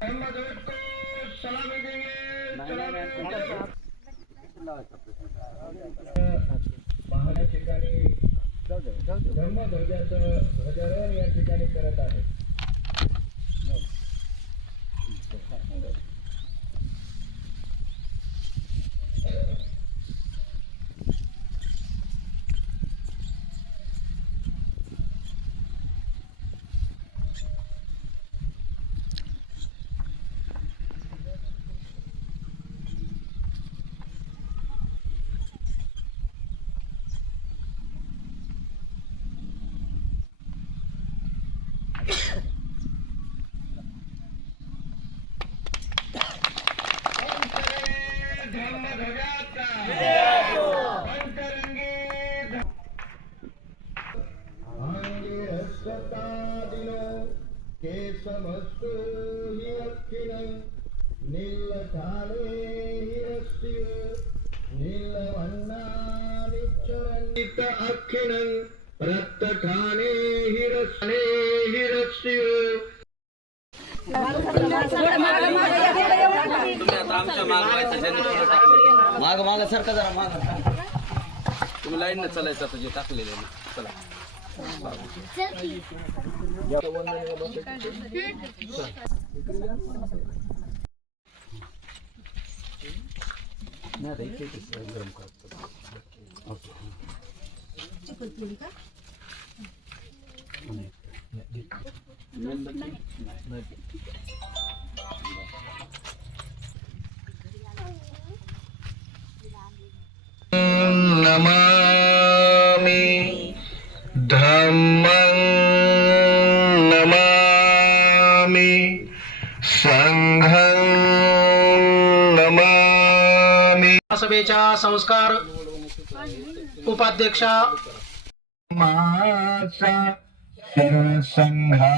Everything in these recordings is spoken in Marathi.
धर्मध्वज को सलामी देंगे। पाहण्या ठिकाणी धर्मध्वजाचं ध्वजारोहण या ठिकाणी करत आहे. केशमस्तु हि अक्षिणं नीलकाले हि रस्यो नीलवन्नानि चरन्नित अक्षिणं रक्तकाले हि रस्यो. माग माग सारखं जरा माग तुम्ही लाईन न चालायचं आता जे टाकलेलं आहे ना. चला नमामि धम्मं नमामि संघं नमामि. सभेच्या संस्कार उपाध्यक्षा मासा सरसंघासने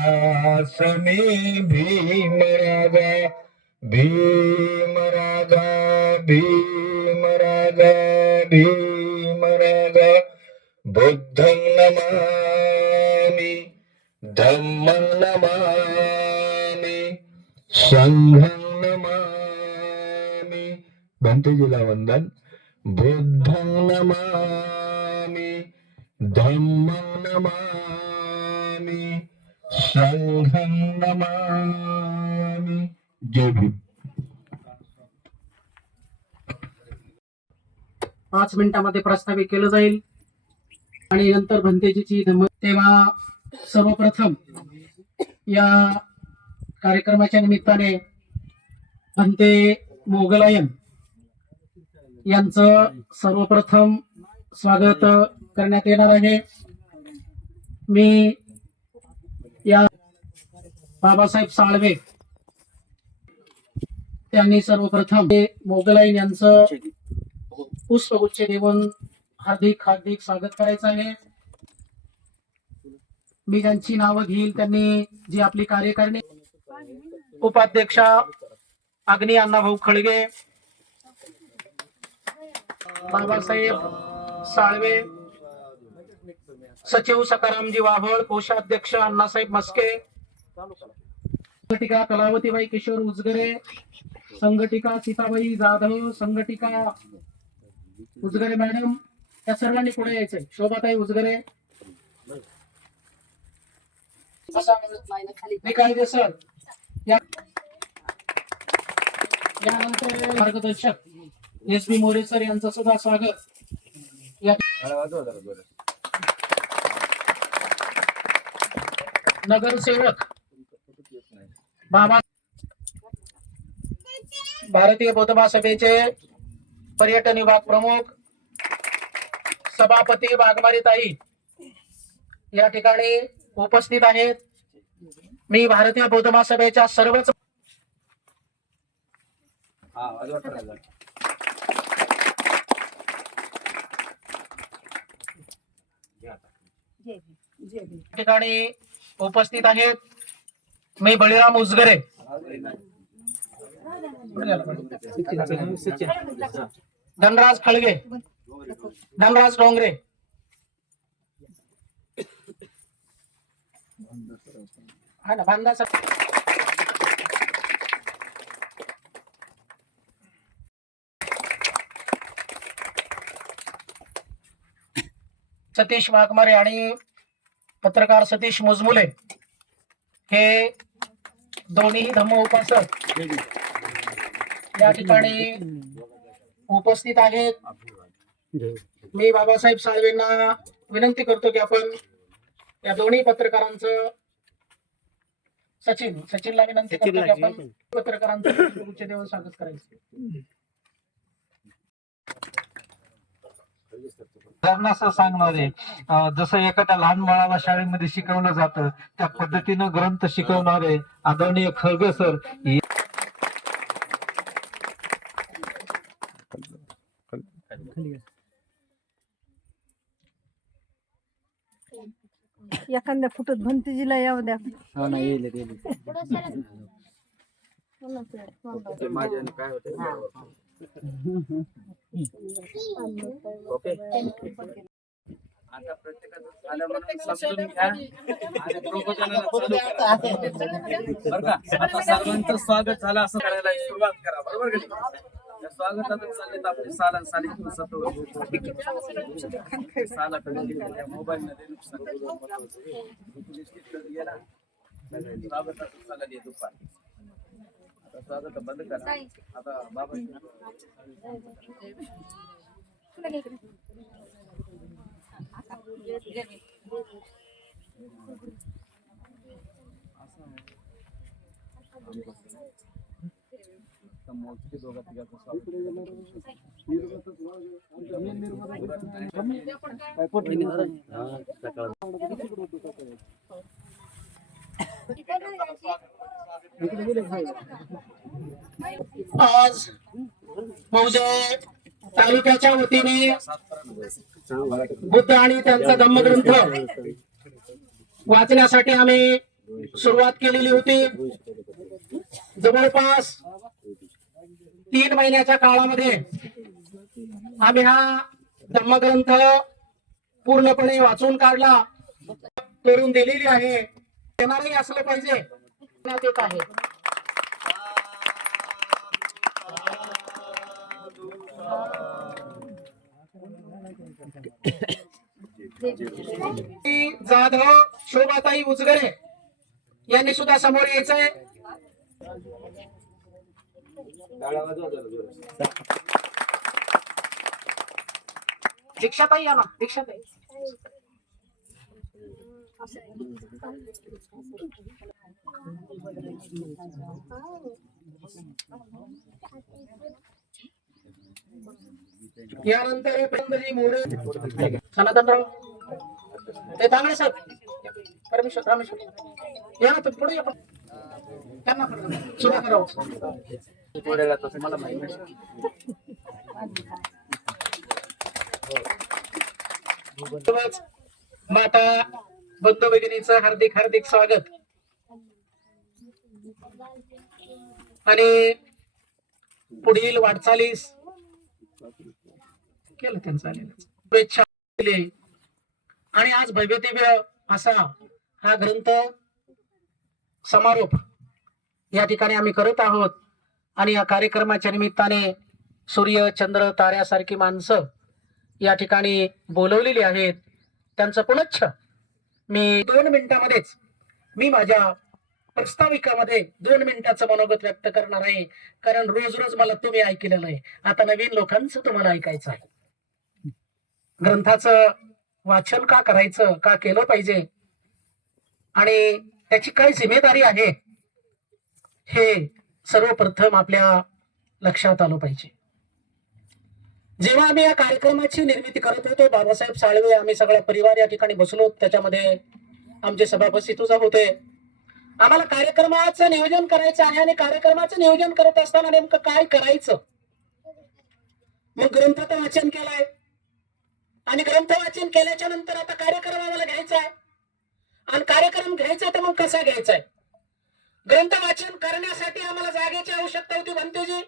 भीमराजा भीमराजा भीमराजा भीमराजा. बुद्धं नमामि धम्मं नमामि संघं नमामि. भंतेजीला वंदन. बुद्धं नमामि धम्मं नमामि संघं नमामि. जय भीम. 5 मिनिटांमध्ये प्रस्तावित केलं जाईल आणि नंतर भंतेजीची तेव्हा सर्वप्रथम या कार्यक्रमाच्या निमित्ताने भंते मोगलायन यांचं सर्वप्रथम स्वागत करण्यात येणार आहे. मी या बाबासाहेब साळवे त्यांनी सर्वप्रथम मोगलाईन यांचं पुष्पगुच्छ देऊन हार्दिक हार्दिक स्वागत करायचं आहे. मी ज्यांची नावं घेईल त्यांनी जी आपली कार्यकारिणी उपाध्यक्षा अग्नी अण्णाभाऊ खळगे, बाबासाहेब साळवे, सचिव सकारामजी वाभळ, कोषाध्यक्ष अण्णासाहेब मस्के, संघटिका कलावतीबाई किशोर उजगरे, संघटिका सीताबाई जाधव, संघटिका उजगरे मॅडम, या सर्वांनी पुढे यायचंय. शोभाताई उजगरे, निकाळजे सर, यानंतर मार्गदर्शक एस.बी. मोरे सर यांचं सुद्धा स्वागत. नगरसेवक बाबा, भारतीय बौद्ध महासभेचे पर्यटन विभाग प्रमुख सभापती वाघमारीताई या ठिकाणी उपस्थित आहेत. मी भारतीय बौद्ध महासभेच्या सर्वच ठिकाणी उपस्थित आहेत. मी बळीराम उजगरे, धनराज खळगे, धनराज डोंगरे, हा ना बांधा सर, सतीश वाघमारे आणि पत्रकार सतीश मुजमुले हे दोन्ही धम्म उपासक या ठिकाणी उपस्थित आहेत. मी बाबासाहेब साळवेंना विनंती करतो की आपण या दोन्ही पत्रकारांचं सचिनला विनंती करतो की आपण पत्रकारांचं उच्च देव स्वागत करायचं. असं सांगणार आहे जसं एखाद्या लहान बाळाला शाळेमध्ये शिकवलं जातं त्या पद्धतीनं ग्रंथ शिकवणारे आदरणीय खळगे सर एखाद्या फुटत भंतीजीला यावं द्या. काय होतं आता प्रत्येकाचं झालं म्हणून समजून घ्या आणि प्रबोधनाला चालू करा. बरं का? आता सर्वांचं स्वागत झालं असं करायला सुरुवात करा. बरोबर का नाही? या स्वागतातच चाललेत आपले साला साली सालाकडे मोबाईल मध्ये नुकसान गेला स्वागतातच चालली दुपार. आता स्वागत बंद करा. आता बाबा आज मौजे तालुक्याच्या वतीने बुद्ध आणि त्यांचा धम्मग्रंथ वाचण्यासाठी आम्ही सुरुवात केलेली होती. जवळपास 3 महिन्याच्या काळामध्ये आम्ही हा धम्मग्रंथ पूर्णपणे वाचून काढला, करून दिलेली आहे. येणारही असलं पाहिजे येत आहे. जाधव शोभाताई उजगरे यांनी सुद्धा समोर यायचंय. दीक्षाताई या ना. दीक्षाताई यानंतर पंतजी मोरे सनातनराव ते तांगडे साहेब परमेश्वर रामेश्वर या ना. तुम्ही पुढे या पण त्यांना पण सुधाकरराव पुढेला तसं मला माहिती नाही. माता बंधू भगिनीचं हार्दिक हार्दिक स्वागत आणि पुढील वाटचालीस केलं त्यांचा शुभेच्छा दिली. आणि आज भव्यदिव्य असा हा ग्रंथ समारोप या ठिकाणी आम्ही करत आहोत. आणि या कार्यक्रमाच्या निमित्ताने सूर्य चंद्र ताऱ्यासारखी माणसं या ठिकाणी बोलवलेली आहेत. त्यांचं पुनच्छ मी 2 मिनिटांमध्येच मी माझ्या प्रस्ताविकामध्ये 2 मिनिटाचं मनोगत व्यक्त करणार आहे. कारण रोज रोज मला तुम्ही ऐकलेलं आहे, आता नवीन लोकांचं तुम्हाला ऐकायचं आहे. ग्रंथाचं वाचन का करायचं, का केलं पाहिजे आणि त्याची काय जिम्मेदारी आहे हे सर्वप्रथम आपल्या लक्षात आलं पाहिजे. जेव्हा आम्ही या कार्यक्रमाची निर्मिती करत होतो, बाबासाहेब साळवे आम्ही सगळा परिवार या ठिकाणी बसलो. त्याच्यामध्ये आमचे सभापती तुझा होते. आम्हाला कार्यक्रमाचं नियोजन करायचं आहे आणि कार्यक्रमाचं नियोजन करत असताना नेमकं काय करायचं. मग ग्रंथाचं वाचन केलंय आणि ग्रंथ वाचन केल्याच्या नंतर आता कार्यक्रम आम्हाला घ्यायचा आहे. आणि कार्यक्रम घ्यायचा तर मग कसा घ्यायचा आहे. ग्रंथ वाचन करण्यासाठी आम्हाला जागेची आवश्यकता होती. भंतेजी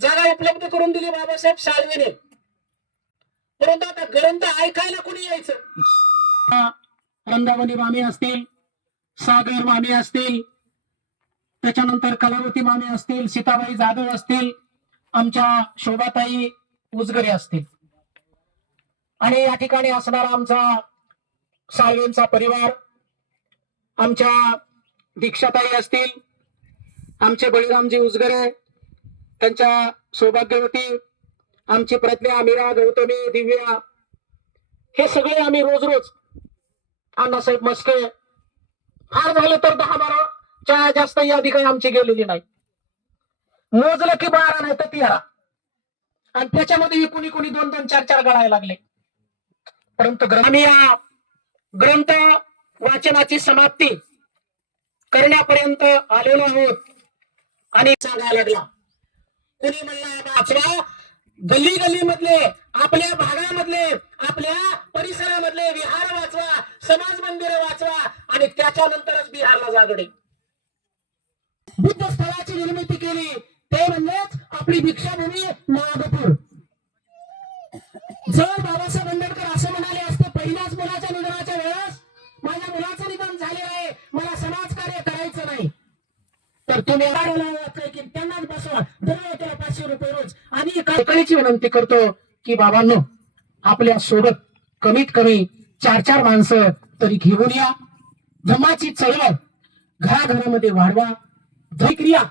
जागा उपलब्ध करून दिली बाबासाहेब साळवेने. परंतु आता ग्रंथ ऐकायला कुणी यायचं. रंगावली मामी असतील, सागर मामी असतील, त्याच्यानंतर कलावती मामी असतील, सीताबाई जाधव असतील, आमच्या शोभाताई उजगरे असतील. आणि या ठिकाणी असणारा आमचा साळवेंचा परिवार, आमच्या दीक्षाताई असतील, आमचे बळीरामजी उजगरे, त्यांच्या सौभाग्यवती, आमची प्रज्ञा, मीरा, गौतमी, दिव्या, हे सगळे आम्ही रोज रोज, अण्णासाहेब मस्के, फार झालं तर 10-12च्या जास्त यादी काही आमची गेलेली नाही. मोजलं की 12 नाही तर 13, आणि त्याच्यामध्ये कुणी कुणी 2-2, 4-4 गळायला लागले. परंतु आम्ही या ग्रंथ वाचनाची समाप्ती करण्यापर्यंत आलेलो आहोत. आणि सांगायला लागला, कुणी म्हणला वाचवा, गल्ली गल्ली मधले, आपल्या भागामधले, आपल्या परिसरामधले विहार वाचवा, समाज मंदिर वाचवा, आणि त्याच्यानंतरच बिहारला जागडे. बुद्ध स्थळाची निर्मिती केली, ते म्हणजेच आपली दीक्षाभूमी नागपूर. जर बाबासाहेब आंबेडकर असं म्हणाले असते पहिल्याच मुलाच्या निधनाच्या वेळेस, माझ्या मुलाचं निधन झाले आहे, मला समाजकार्य करायचं नाही, तर तुम्ही की त्यांनाच बसवा, दररोज त्याला 500 रुपये रोज. आणि कळकळीची विनंती करतो की बाबांनो, आपल्या सोबत कमीत कमी 4-4 माणसं तरी घेऊन या. धम्माची चळवळ घराघरामध्ये वाढवा. क्रिया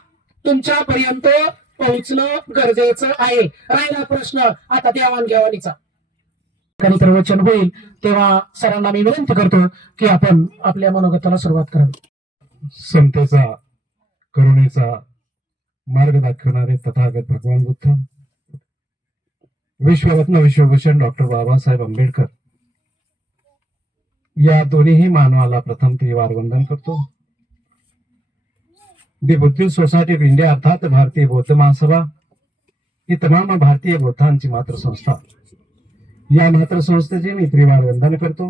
तुमच्यापर्यंत पोहोचणं गरजेचं आहे. राहिला प्रश्न आता देवाणघेवाणीचा. प्रवचन होईल तेव्हा सरांना मी विनंती करतो की आपण आपल्या मनोगताला सुरुवात करावी. समतेचा, करुणेचा मार्ग दाखवणारे तथागत भगवान बुद्ध, विश्वरत्न विश्वभूषण डॉक्टर बाबासाहेब आंबेडकर या दोन्ही मानवाला प्रथम त्रिवार वंदन करतो. दी बुद्धिस्ट सोसायटी ऑफ इंडिया अर्थात भारतीय बौद्ध महासभा ही तमाम भारतीय बौद्धांची मातृसंस्था. या मातृसंस्थेचे मी त्रिवार वंदन करतो.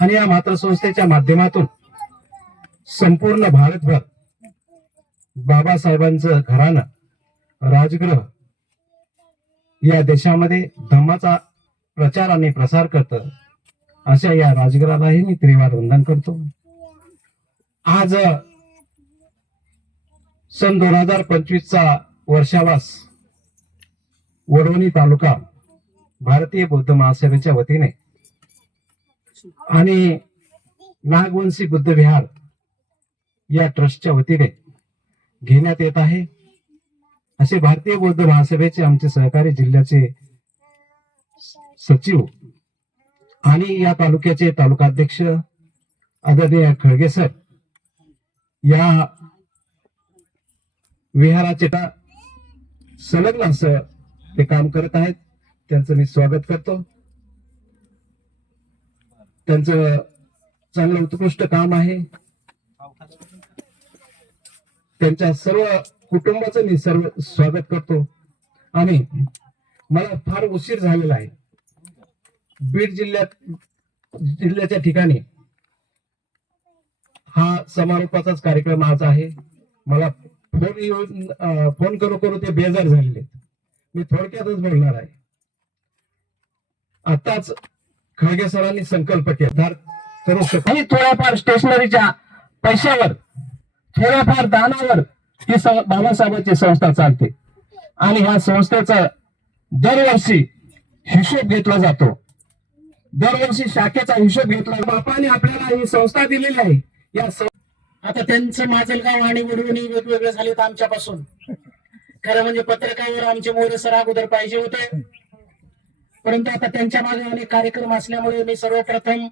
आणि या मातृसंस्थेच्या माध्यमातून संपूर्ण भारतभर बाबासाहेबांचं घराणं राजगृह या देशामध्ये धम्माचा प्रचार आणि प्रसार करतं, अशा या राजगृहालाही मी त्रिवार वंदन करतो. आज सन 2025चा वर्षावास वडवणी तालुका भारतीय बौद्ध महासभेच्या वतीने आणि नागवंशी बुद्ध विहार या ट्रस्टच्या वतीने घेण्यात येत आहे. असे भारतीय बौद्ध महासभेचे आमचे सहकारी जिल्ह्याचे सचिव आणि या तालुक्याचे तालुकाध्यक्ष आदरणीय खळगे सर या विहाराचे संलग्न असं ते काम करत आहेत. त्यांचं मी स्वागत करतो. त्यांचं चांगलं उत्कृष्ट काम आहे. त्यांच्या सर्व कुटुंबाचं मी सर्व स्वागत करतो. आणि मला फार उशीर झालेला आहे. बीड जिल्ह्याच्या ठिकाणी हा समारोपाचाच कार्यक्रम आज आहे. मला फोन करू ते बेजार झालेले. मी थोडक्यातच बोलणार आहे. आताच खळगे सरांनी संकल्प केला करू शकतो आणि थोड्याफार स्टेशनरीच्या पैशावर, थोड्याफार दानावर ही बाबासाहेबांची संस्था चालते. आणि ह्या संस्थेचा दरवर्षी हिशोब घेतला जातो. दरवर्षी शाखेचा हिशोब घेतला. बापाने आपल्याला ही संस्था दिलेली आहे. या आता त्यांचं माजलगाव आणि वडवणी वेगवेगळे झालेत आमच्यापासून. खरं म्हणजे पत्रकावर आमचे मोरे सर अगोदर पाहिजे होते, परंतु आता त्यांच्या मागे अनेक कार्यक्रम असल्यामुळे मी सर्वप्रथम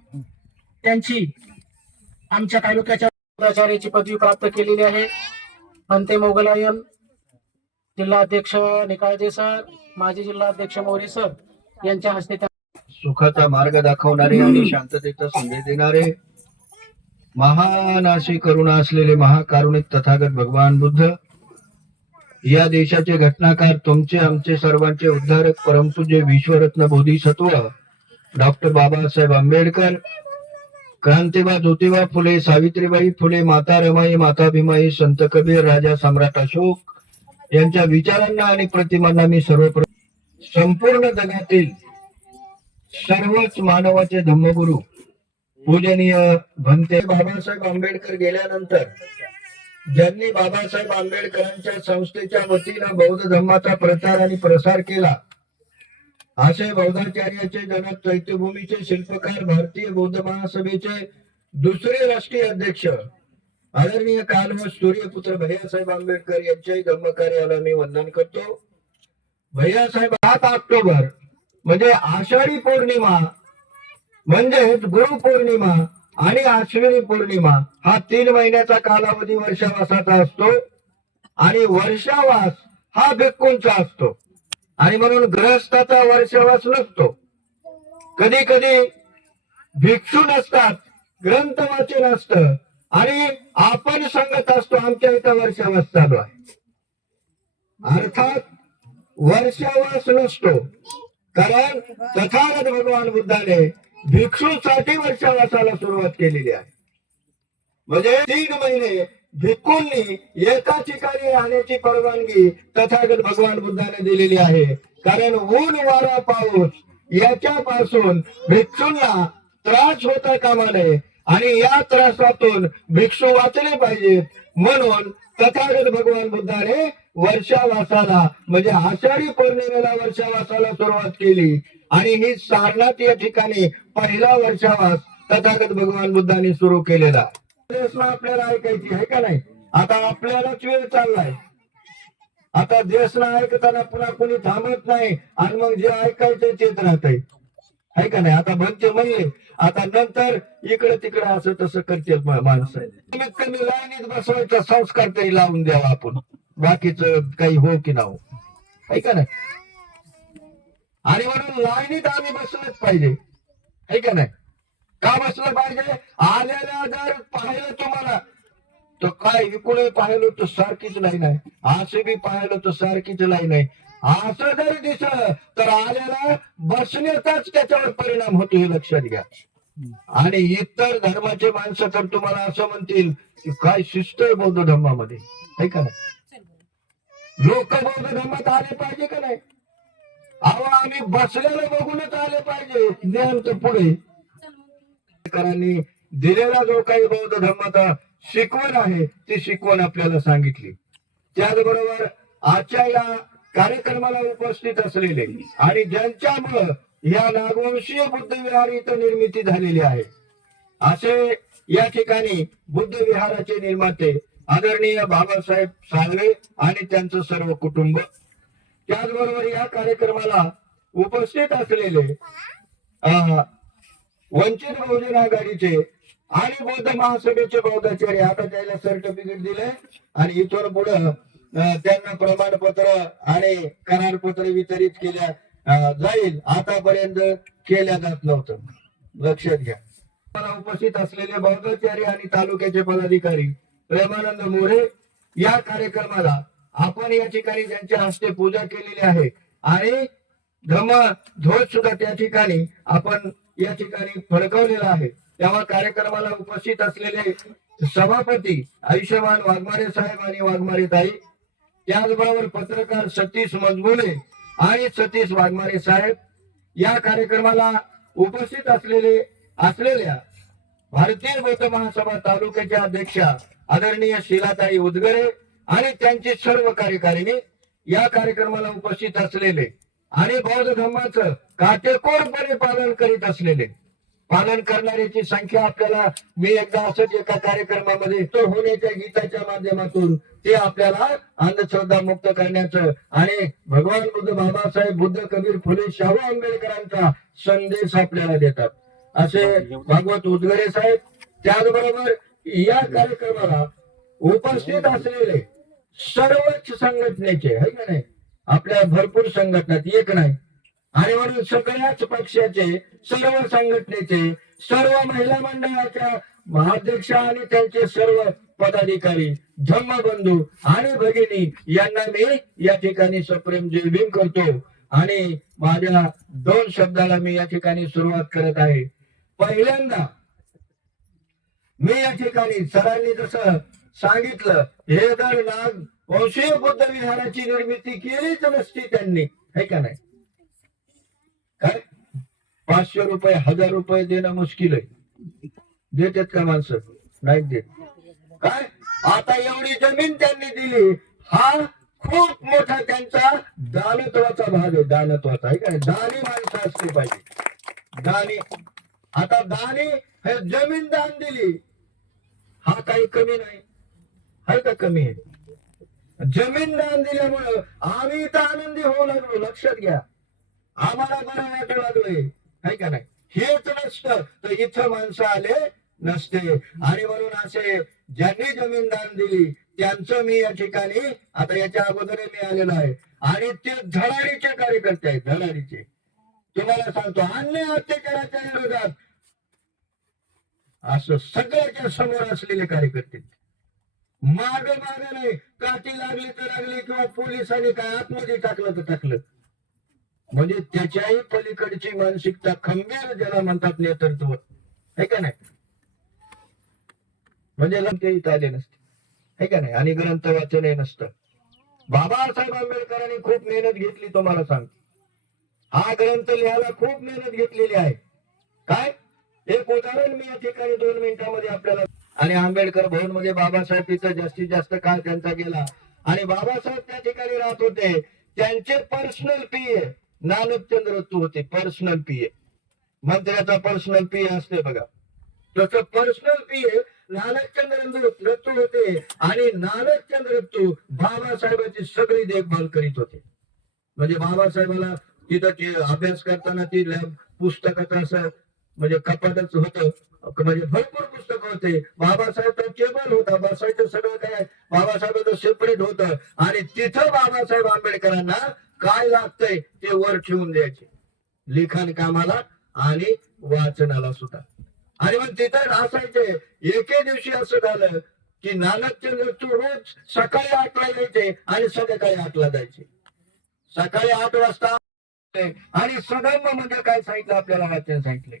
त्यांची आमच्या तालुक्याच्या प्राचार्याची पदवी प्राप्त केलेली आहे. अंते मोगलायन, जिल्हाध्यक्ष निकाळजे सर, माजी जिल्हाध्यक्ष मोरे सर यांच्या हस्ते सुखाचा मार्ग दाखवणारे आणि शांततेचा संदेश देणारे महान अशी करुणा असलेले महाकारुणिक तथागत भगवान बुद्ध, या देशाचे घटनाकार, तुमचे आमचे सर्वांचे उद्धारक परमपूज्य विश्वरत्न बोधिसत्व डॉक्टर बाबासाहेब आंबेडकर, क्रांतिबा ज्योतिबा फुले, सावित्रीबाई फुले, माता रमाई, माता भीमाई, संत कबीर, राजा सम्राट अशोक यांच्या विचारांना आणि प्रतिमांना मी संपूर्ण जगातील सर्वच मानवाचे धम्मगुरु पूजनीय भंते बाबासाहेब आंबेडकर गेल्यानंतर ज्यांनी बाबासाहेब आंबेडकरांच्या संस्थेच्या वतीनं बौद्ध धर्माचा प्रचार आणि प्रसार केला, असे बौद्धाचार्याचे जनक, चैत्यभूमीचे शिल्पकार, भारतीय बौद्ध महासभेचे दुसरे राष्ट्रीय अध्यक्ष आदरणीय कालवश सूर्यपुत्र भैयासाहेब आंबेडकर यांच्याही धम्मकार्याला मी वंदन करतो. भैयासाहेब 7 ऑक्टोबर म्हणजे आषाढी पौर्णिमा म्हणजेच गुरुपौर्णिमा आणि अश्विनी पौर्णिमा हा 3 महिन्याचा कालावधी वर्षावासाचा असतो आणि वर्षावास हा भिक्खूंचा असतो आणि म्हणून गृहस्थाचा वर्षावास नसतो. कधी कधी भिक्षू नसतात, ग्रंथ वाचन असतं आणि आपण सांगत असतो आमच्या इथं वर्षावास चालू आहे. अर्थात वर्षावास नसतो, कारण तथागत भगवान बुद्धाने भिक्षूसाठी वर्षावासाला सुरुवात केलेली आहे. म्हणजे 3 महिने भिक्खूंनी एका ठिकाणी राहण्याची परवानगी तथागत भगवान बुद्धाने दिलेली आहे. कारण ऊन वारा पाऊस याच्यापासून भिक्षूंना त्रास होता कामा नये आणि या त्रासातून भिक्षू वाचले पाहिजेत, म्हणून तथागत भगवान बुद्धाने वर्षावासाला म्हणजे आषाढी पौर्णिमेला वर्षावासाला सुरुवात केली आणि ही सारनाथ या ठिकाणी पहिला वर्षावास तथागत भगवान बुद्धाने सुरू केलेला. आपल्याला ऐकायची आहे का नाही? आता आपल्यालाच वेळ चाललाय. आता देशला ऐकताना पुन्हा कोणी थांबत नाही आणि मग जे ऐकायचं तेच राहतंय, आहे का नाही? आता भंते म्हणले, आता नंतर इकडे तिकडे असं तसं करते माणसं. कमीत कमी लाईनीत बसवायचा संस्कार तरी लावून द्यावा आपण, बाकीचं काही हो की ना हो, आहे का नाही? आणि म्हणून लाईनीत आम्ही बसलंच पाहिजे, आहे का नाही? का बसलं पाहिजे? आलेल्या जर पाहिलं तुम्हाला तर काय इकडे पाहिलं तर सारखीच लाईन आहे, असं बी पाहिलं तर सारखीच लाईन आहे, असं जरी दिसलं तर आलेला बसण्याचाच त्याच्यावर परिणाम होतो, हे लक्षात घ्या. आणि इतर धर्माचे माणसं तर तुम्हाला असं म्हणतील की काय शिस्त आहे बौद्ध धर्मामध्ये, आहे का नाही? लोक बौद्ध धर्मात आले पाहिजे का नाही? अहो आम्ही बसलेलं बघूनच आले पाहिजे, ज्ञान तर पुढे दिलेला जो काही बौद्ध धर्माचा शिकवण आहे ती शिकवण आपल्याला सांगितली. त्याचबरोबर आजच्या या कार्यक्रमाला उपस्थित असलेले आणि ज्यांच्यामुळं या नागवंशीय बुद्ध विहार इथं निर्मिती झालेली आहे असे या ठिकाणी बुद्ध विहाराचे निर्माते आदरणीय बाबासाहेब सांगरे आणि त्यांचं सर्व कुटुंब, त्याचबरोबर या कार्यक्रमाला उपस्थित असलेले वंचित बहुजन आघाडीचे आणि बौद्ध महासभेचे बौद्धाचार्य, आता त्याला सर्टिफिकेट दिले आणि इथून पुढे त्यांना प्रमाणपत्र आणि करारपत्र वितरित केल्या जाईल, आतापर्यंत केल्या जात नव्हतं, लक्षात घ्या. मला उपस्थित असलेले बौद्धाचार्य आणि तालुक्याचे पदाधिकारी प्रेमानंद मोरे, या कार्यक्रमाला आपण या ठिकाणी त्यांच्या हस्ते पूजा केलेली आहे आणि धम्म ध्वज सुद्धा त्या ठिकाणी आपण या ठिकाणी फडकवलेला आहे. तेव्हा कार्यक्रमाला उपस्थित असलेले सभापती आयुष्यमान वाघमारे साहेब आणि वाघमारे ताई, त्याचबरोबर पत्रकार सतीश मजमुले आणि सतीश वाघमारे साहेब, या कार्यक्रमाला उपस्थित असलेल्या भारतीय बौद्ध महासभा तालुक्याच्या अध्यक्षा आदरणीय शीलाताई उदगरे आणि त्यांची सर्व कार्यकारिणी, या कार्यक्रमाला उपस्थित असलेले आणि बौद्ध धर्माचं काटेकोरपणे पालन करीत असलेले, पालन करणाऱ्याची संख्या आपल्याला मी एकदा असंच एका कार्यक्रमामध्ये तो होण्याच्या गीताच्या माध्यमातून ते आपल्याला अंधश्रद्धा मुक्त करण्याचं आणि भगवान बुद्ध, बाबासाहेब बुद्ध, कबीर, फुले, शाहू आंबेडकरांचा संदेश आपल्याला देतात असे भागवत उदगरे साहेब. त्याचबरोबर या कार्यक्रमाला उपस्थित असलेले सर्वच संघटनेचे, आहे का नाही, आपल्या भरपूर संघटनात एक नाही आणि म्हणून सगळ्याच पक्षाचे, सर्व संघटनेचे, सर्व महिला मंडळाच्या अध्यक्षा आणि त्यांचे सर्व पदाधिकारी, धम्मबंधू आणि भगिनी यांना मी या ठिकाणी सप्रेम जय भीम करतो आणि माझ्या 2 शब्दाला मी या ठिकाणी सुरुवात करत आहे. पहिल्यांदा मी या ठिकाणी सरांनी जसं सांगितलं, हे जर नागवंशीय बुद्ध विहाराची निर्मिती केलीच नसती त्यांनी, है का नाही, काय 500 रुपये 1000 रुपये देणं मुश्किल आहे, देतात का माणसं? नाही देत. काय आता एवढी जमीन त्यांनी दिली, हा खूप मोठा त्यांचा दानत्वाचा भाग आहे, दानत्वाचा आहे का, दानी माणसं असली पाहिजे, दानी. आता दानी हे जमीन दान दिली, हा काही कमी नाही, आहे का कमी आहे? जमीन दान दिल्यामुळं आम्ही इथं आनंदी होऊ लागलो, लक्षात घ्या, आम्हाला बरं वाटू लागलोय, आहे का नाही? हेच नसतं तर इथं माणसं आले नसते. आणि म्हणून असे ज्यांनी जमीन दान दिली त्यांचं मी या ठिकाणी आता याच्या अगोदर मी आलेलो आहे. आणि ते धडाडीचे कार्यकर्ते आहेत, धडाडीचे. तुम्हाला सांगतो, अन्याय अत्याचाराच्या विरोधात असं सगळ्याच्या समोर असलेले कार्यकर्ते. माग नाही, काठी लागली तर लागली, किंवा पोलिसांनी काय आतमध्ये टाकलं तर टाकलं, म्हणजे त्याच्याही पलीकडची मानसिकता, खंबीर ज्याला म्हणतात नेतृत्व, आहे का नाही? म्हणजे लंकेत आले नसते, आहे का नाही? आणि ग्रंथ वाचन नसतं. बाबासाहेब आंबेडकरांनी खूप मेहनत घेतली, तुम्हाला सांगतो. हा ग्रंथ लिहायला खूप मेहनत घेतलेली आहे. काय एक उदाहरण मी या ठिकाणी 2 मिनिटांमध्ये आपल्याला. आणि आंबेडकर भवन मध्ये बाबासाहेब तिथं जास्तीत जास्त काळ त्यांचा गेला. आणि बाबासाहेब त्या ठिकाणी राहत होते. त्यांचे पर्सनल पीए नानकचंद्र रत्तू होते, पर्सनल पीए. मंत्र्याचा पर्सनल पीए असते बघा, तसं पर्सनल पीए नानकचंद्र रत्तू होते. आणि नानकचंद्र रत्तू बाबासाहेबांची सगळी देखभाल करीत होते. म्हणजे बाबासाहेबाला तिथं अभ्यास करताना ती लॅब पुस्तकाचं असं म्हणजे कपाटच होतं, म्हणजे भरपूर पुस्तकं होते. बाबासाहेब टेबल होता, बसायचं सगळं काय बाबासाहेबांचं सेपरेट होतं. आणि तिथं बाबासाहेब आंबेडकरांना काय लागतंय ते वर ठेवून द्यायचे, लिखाण कामाला आणि वाचनाला सुद्धा. आणि मग तिथं असायचे. एके दिवशी असं झालं की नानकचंद्र रोज सकाळी 8ला यायचे आणि संध्याकाळी 8ला जायचे. सकाळी 8 वाजता. आणि सधम्म म्हणजे काय सांगितलं आपल्याला, वाचन सांगितले.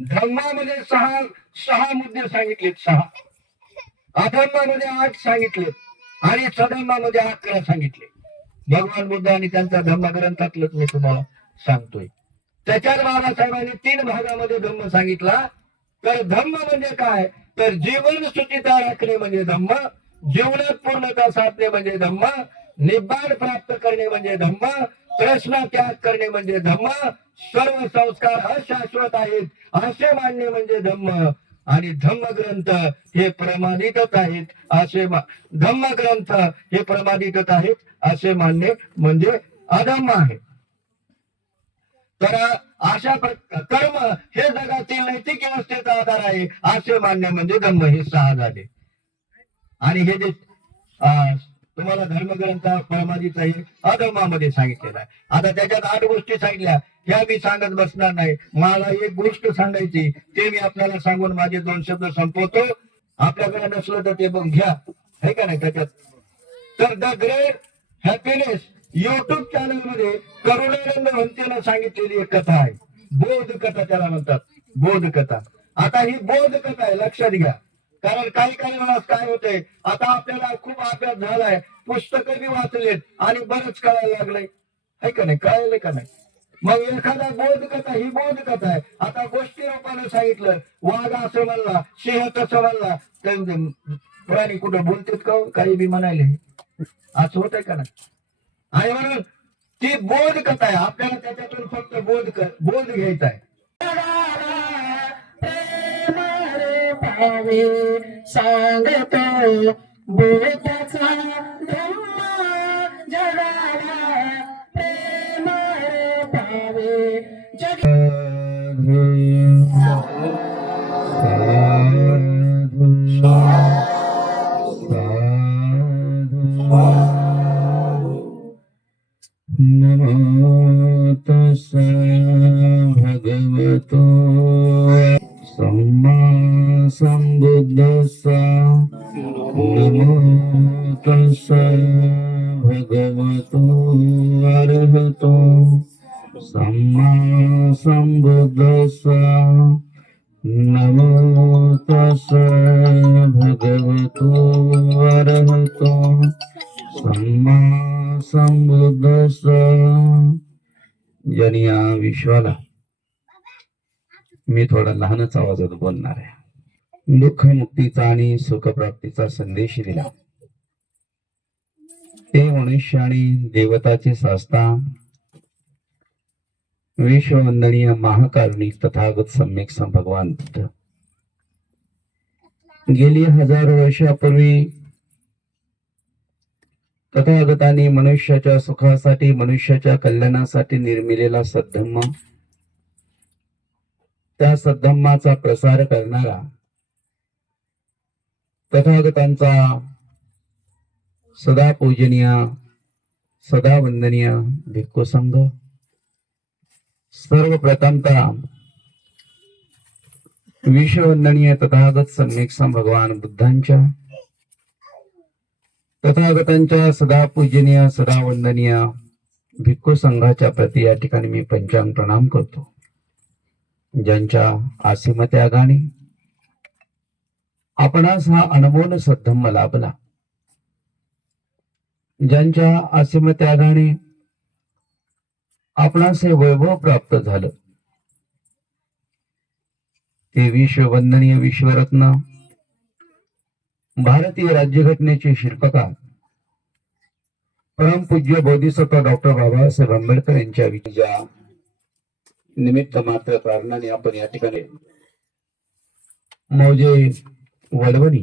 धम्मामध्ये 6 मुद्दे सांगितलेत, 6. अधम्मामध्ये 8 सांगितलेत आणि सधम्मामध्ये 11 सांगितले. भगवान बुद्ध आणि त्यांचा धम्म ग्रंथातलंच मी तुम्हाला सांगतोय. त्याच्यात बाबासाहेबांनी 3 भागामध्ये धम्म सांगितला. तर धम्म म्हणजे काय, तर जीवन सुचिता राखणे म्हणजे धम्म, जीवनात पूर्णता साधणे म्हणजे धम्म, निब्बाण प्राप्त करणे म्हणजे धम्म, प्रश्न त्याग करणे म्हणजे धम्म, सर्व संस्कार अशाश्वत आहेत असे मानणे म्हणजे धम्म. आणि धम्मग्रंथ हे प्रमाणितच आहेत असे धम्मग्रंथ हे प्रमाणितच आहेत असे मानणे म्हणजे अधम्म आहे. तर अशा कर्म हे जगातील नैतिक व्यवस्थेचा आधार आहे असे मान्य म्हणजे धम्म. हे 6 झाले. आणि हे जे तुम्हाला धर्मग्रंथ प्रमाणित आहे अधम्मामध्ये सांगितलेलं आहे. आता त्याच्यात 8 गोष्टी सांगितल्या, ह्या मी सांगत बसणार नाही. मला एक गोष्ट सांगायची, ते मी आपल्याला सांगून माझे 2 शब्द संपवतो. आपल्याकडे नसलं तर ते बघ घ्या, आहे का नाही त्याच्यात. तर the great happiness YouTube channel मध्ये करुणानंद भंतेनं सांगितलेली एक कथा आहे, बोध कथा त्याला म्हणतात, बोध कथा. आता ही बोध कथा आहे, लक्षात घ्या. कारण काही वेळा काय होतंय, आता आपल्याला खूप अभ्यास झालाय, पुस्तकं बी वाचलेत आणि बरंच कळायला लागलंय, आहे का नाही, कळायलंय का नाही. मग एखादा बोध कथा, ही बोध कथा आहे. आता गोष्टी रूपाने सांगितलं, वाघ असं म्हणला, सिंह तसं म्हणला, तर प्राणी कुठं बोलतेत का, काही बी म्हणायले, असं होतंय का नाही. आणि म्हणून ती बोध कथा आहे, आपल्याला त्याच्यातून फक्त बोध घ्यायचा आहे. सांगतो बोधाचा धम्म जगाला प्रेम भावे जग. नमो तस्सै भगवतो सम्मा सम्बुद्धस्स. नमो तस्सै भगवतो अरहतो सम्मा सम्बुद्धस्स. नमो तस्सै भगवतो अरहतो सम्मा सम्बुद्धस्स. ज्यांनी या विश्वाला, मी थोडा लहानच आवाजात बोलणार आहे, दुःख मुक्तीचा आणि सुखप्राप्तीचा संदेश दिला. ते मनुष्य आणि देवताचे शास्ता विश्ववंदनीय महाकारुणिक तथागत सम्यक सम भगवान बुद्ध गेली हजारो वर्षापूर्वी तथागतांनी मनुष्याच्या सुखासाठी मनुष्याच्या कल्याणासाठी निर्मिलेला सद्धम्म, त्या सद्धम्माचा प्रसार करणारा तथागतांचा सदा पूजनीय सदा वंदनीय भिक्खू संघ सर्वप्रथमतः विश्ववंदनीय तथागत सम्यक सम भगवान बुद्धांच्या तथागतांच्या सदा पूजनीय सदा वंदनीय भिक्खू संघाच्या प्रती या ठिकाणी मी पंचांग प्रणाम करतो. ज्यांच्या आसीम त्यागाने आपणास हा अनमोल सद्धम्म लाभला, ज्यांच्या आसीम त्यागाने आपणास हे वैभव प्राप्त झालं, ते विश्ववंदनीय विश्वरत्न भारतीय राज्यघटनेचे शिल्पकार परमपूज्य बोधिसत्व डॉक्टर बाबासाहेब आंबेडकर यांच्या विजया निमित्त मात्र कारणाने आपण या ठिकाणी मौजे वडवणी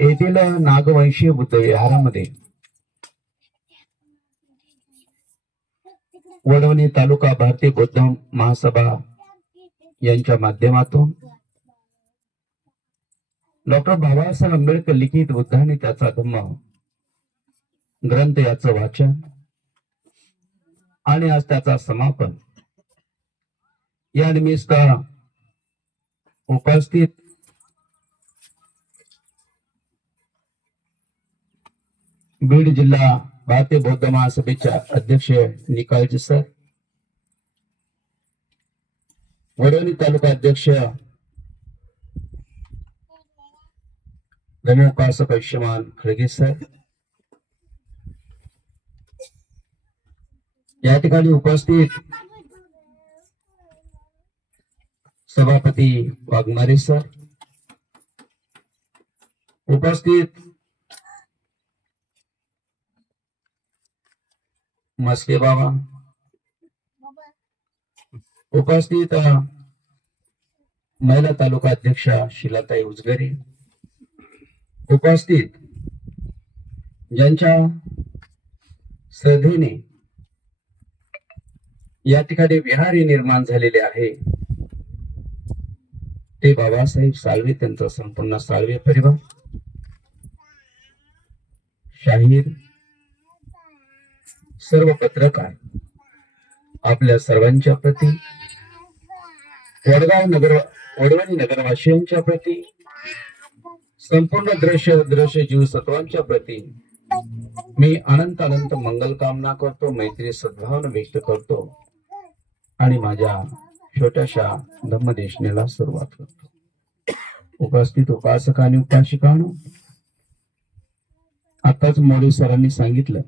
येथील नागवंशीय बुद्ध विहारामध्ये वडवणी तालुका भारतीय बौद्ध महासभा यांच्या माध्यमातून डॉक्टर बाबासाहेब आंबेडकर लिखित बुद्ध आणि त्याचा धम्म ग्रंथ याचं वाचन आणि आज त्याचा समापन या निमित्त उपस्थित बीड जिल्हा भारतीय बौद्ध महासभेच्या अध्यक्ष निकाळजी सर, वडवणी तालुका अध्यक्ष धर्मोपासक आयुष्यमान खळगे सर, या ठिकाणी उपस्थित सभापती वाघमारे सर, उपस्थित मस्के बाबा, उपस्थित महिला तालुका अध्यक्षा शिलाताई उजगरे, उपस्थित ज्यांच्या श्रद्धेने या ठिकाणी विहारी निर्माण झालेले आहे ते बाबासाहेब साळवे, त्यांचा संपूर्ण साळवे परिवार, शाहीर, सर्व पत्रकार, आपल्या सर्वांच्या प्रती, वडवणी नगरवासियांच्या प्रती, संपूर्ण दृश्य जीवसत्वांच्या प्रती मी अनंत अनंत मंगल कामना करतो, मैत्री सद्भावना व्यक्त करतो आणि माझ्या छोट्याशा धम्मदेशनेला सुरुवात करतो. उपस्थित उपासक आणि उपासिकांनो, आताच मोरे सरांनी सांगितलं,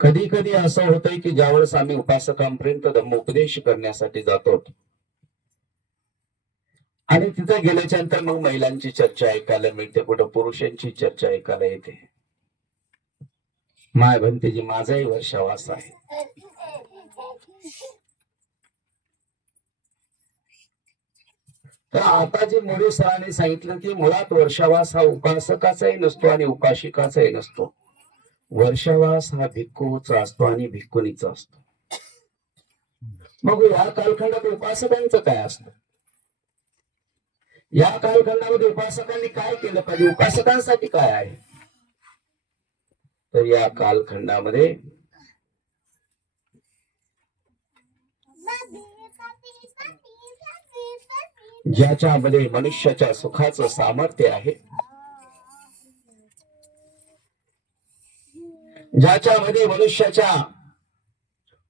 कधी कधी असं होतंय की ज्यावेळेस आम्ही उपासकांपर्यंत धम्मोपदेश करण्यासाठी जातो आणि तिथे गेल्याच्या नंतर मग महिलांची चर्चा ऐकायला मिळते, कुठं पुरुषांची चर्चा ऐकायला येते. माय भंतेजी माझाही वर्षावास आहे. तर आता जे मोरे सरांनी सांगितलं की मुळात वर्षावास हा उपासकाचाही नसतो आणि उपासिकाचाही नसतो. वर्षावास हा भिक्खूचा असतो आणि भिक्खुनीचा असतो. मग या कालखंडात उपासकांचं काय असतं? या कालखंडामध्ये उपासकांनी काय केलं पाहिजे? उपासकांसाठी काय आहे? तर या कालखंडामध्ये ज्याच्यामध्ये मनुष्याच्या सुखाचं सामर्थ्य आहे, ज्याच्यामध्ये मनुष्याच्या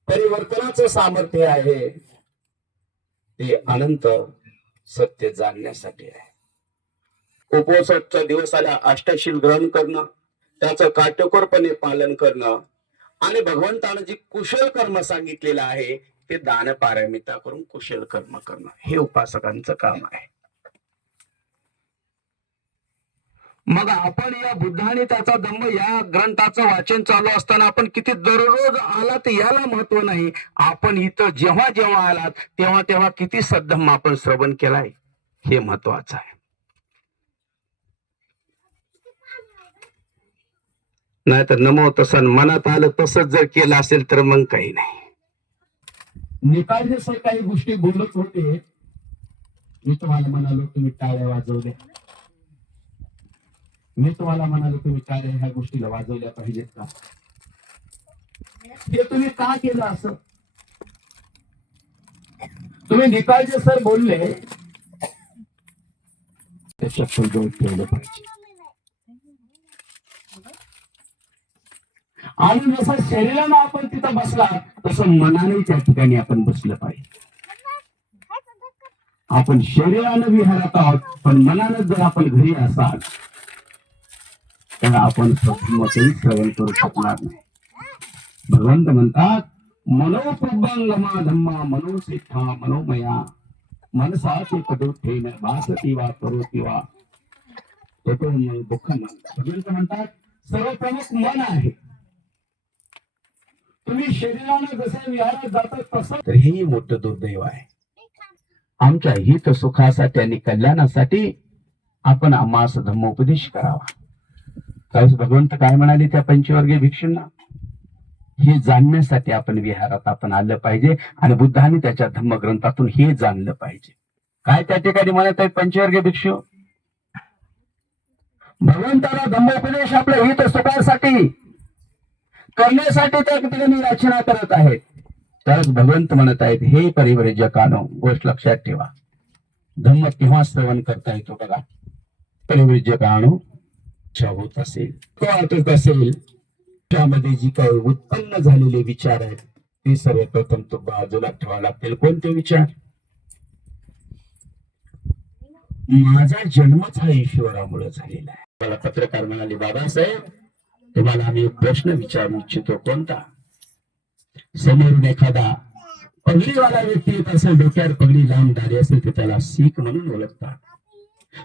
परिवर्तनाचं सामर्थ्य आहे, ते अनंत सत्य जाणण्यासाठी आहे. उपवासाच्या दिवसाला अष्टशील ग्रहण करणं, त्याचं काटेकोरपणे पालन करणं आणि भगवंतानं जी कुशल कर्म सांगितलेलं आहे ते दान पारमिता करून कुशल कर्म करणं, हे उपासकांचं काम आहे. मग आपण या बुद्ध आणि त्याचा धम्म या ग्रंथाचं वाचन चालू असताना आपण किती दररोज आलात याला महत्व नाही. आपण इथं जेव्हा जेव्हा आलात तेव्हा तेव्हा किती सद्धम्म आपण श्रवण केलाय हे महत्वाचं आहे. नाहीतर नमो तसं मनात आलं तसंच जर केलं असेल तर मग काही नाही. निकाल सर काही गोष्टी बोलत होते, मी तुम्हाला म्हणालो तुम्ही टाळ्या वाजवल्या, मी तुम्हाला म्हणालो तुम्ही टाळ्या ह्या गोष्टीला वाजवल्या पाहिजेत का, हे तुम्ही का केलं असं. तुम्ही निकालचे सर बोलले ते शब्द ठेवलं पाहिजे. आणि जसं शरीरानं आपण तिथं बसला तसं मनाने त्या ठिकाणी आपण बसलं पाहिजे. आपण शरीरानं विहारात आहोत पण मनानं जर आपण घरी असाल तर आपण स्वतःमध्ये श्रवण करू शकणार नाही. भगवंत म्हणतात मनोप्रबंगमा धम्मा मनोसिद्धा मनोमया मनसाचे पदोठेन भासती वा करोती वा ततो मग दुःख मन. भगवंत म्हणतात सर्व प्रमुख मन आहे. तुम्ही शरीरानं जसं विहारात जातात तसं, तर हेही मोठं दुर्दैव आहे. आमच्या हित सुखासाठी आणि कल्याणासाठी आपण आम्हास धम्मोपदेश करावा. त्यावेळेस भगवंत काय म्हणाले त्या पंचवर्गीय भिक्षूंना, हे जाणण्यासाठी आपण विहारात आपण आलं पाहिजे आणि बुद्धाने त्याच्या धम्मग्रंथातून हे जाणलं पाहिजे. काय त्या ठिकाणी म्हणत आहेत पंचवर्गीय भिक्षू, भगवंताला धम्मोपदेश आपल्या हित सुखासाठी करण्यासाठी त्या ठिकाणी रचना करत आहेत. तरच भगवंत म्हणत आहेत हे परिव्रजकानो, गोष्ट लक्षात ठेवा. धम्म केव्हा श्रवण करता येतो बघा. परिव्रजकानो होत असेल वाटत असेल त्यामध्ये जी काही उत्पन्न झालेले विचार आहेत ते सर्वप्रथम तो बाजूला ठेवावे लागतील. कोणते विचार? माझा जन्मच हा ईश्वरामुळे झालेला आहे. मला पत्रकार म्हणाले बाबासाहेब तुम्हाला आम्ही एक प्रश्न विचारू इच्छितो. कोणता? समोरून एखादा पगडीवाला व्यक्ती येत असेल, डोक्यावर पगडी लावून दाढी असेल तर त्याला शीख म्हणून ओळखतात.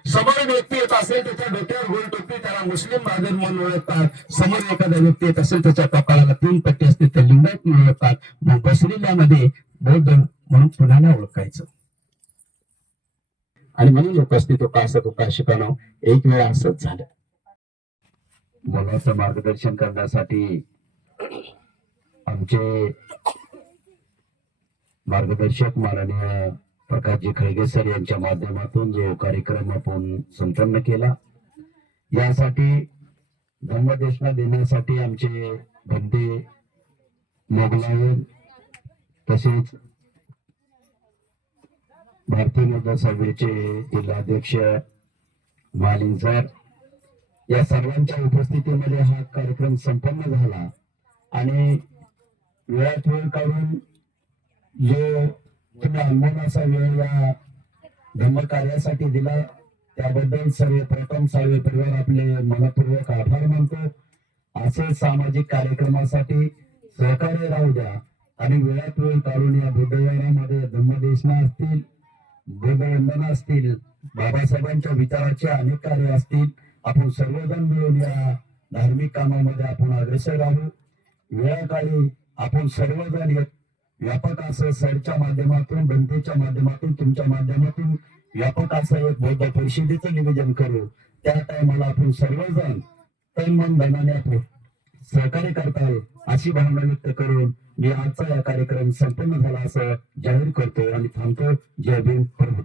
समोर व्यक्ती येत असेल त्याच्या डोक्यावर गोल टोपी त्याला मुस्लिम बादल म्हणून ओळखतात. समोर एखादा व्यक्ती येत असेल त्याच्या कपाळाला 3 पट्टी असते त्या लिंगायत म्हणून ओळखतात. मग बसलेल्यामध्ये बौद्ध म्हणून कुणाला ओळखायचं? आणि म्हणून लोक असते तो का असं तो का शिकवणं. एक वेळा असंच झालं. मुलाचं मार्गदर्शन करण्यासाठी आमचे मार्गदर्शक माननीय प्रकाशजी खळगे सर यांच्या माध्यमातून जो कार्यक्रम आपण संपन्न केला, यासाठी धम्मदेशना देण्यासाठी आमचे बंदे मोगलायन तसेच भारतीय मुद्दा सभेचे जिल्हाध्यक्ष मालिन सर या सर्वांच्या उपस्थितीमध्ये हा कार्यक्रम संपन्न झाला. आणि वेळात वेळ काढून जो तुम्ही अनमोलाचा वेळ या धम्म कार्यासाठी दिला त्याबद्दल सर्वप्रथम सर्व परिवार आपले मनपूर्वक आभार मानतो. असे सामाजिक कार्यक्रमासाठी सहकार्य राहू द्या आणि वेळात वेळ काढून या बुद्धविहारामध्ये धम्मदेशना असतील, बुद्धवंदना असतील, बाबासाहेबांच्या विचाराचे अनेक कार्य असतील, आपण सर्वजण मिळून या धार्मिक कामामध्ये आपण अग्रेसर राहू. वेळाकाळी आपण सर्वजण एक व्यापक असं सरच्या माध्यमातून, बंदीच्या माध्यमातून, तुमच्या माध्यमातून व्यापक असं एक बौद्ध परिषदेचं नियोजन करू. त्या टायमाला आपण सर्वजण तन मन धनाने आपण सहकार्य करताल अशी भावना व्यक्त करून मी आजचा या कार्यक्रम संपन्न झाला असं जाहीर करतो आणि थांबतो. जय भीम, प्रभू.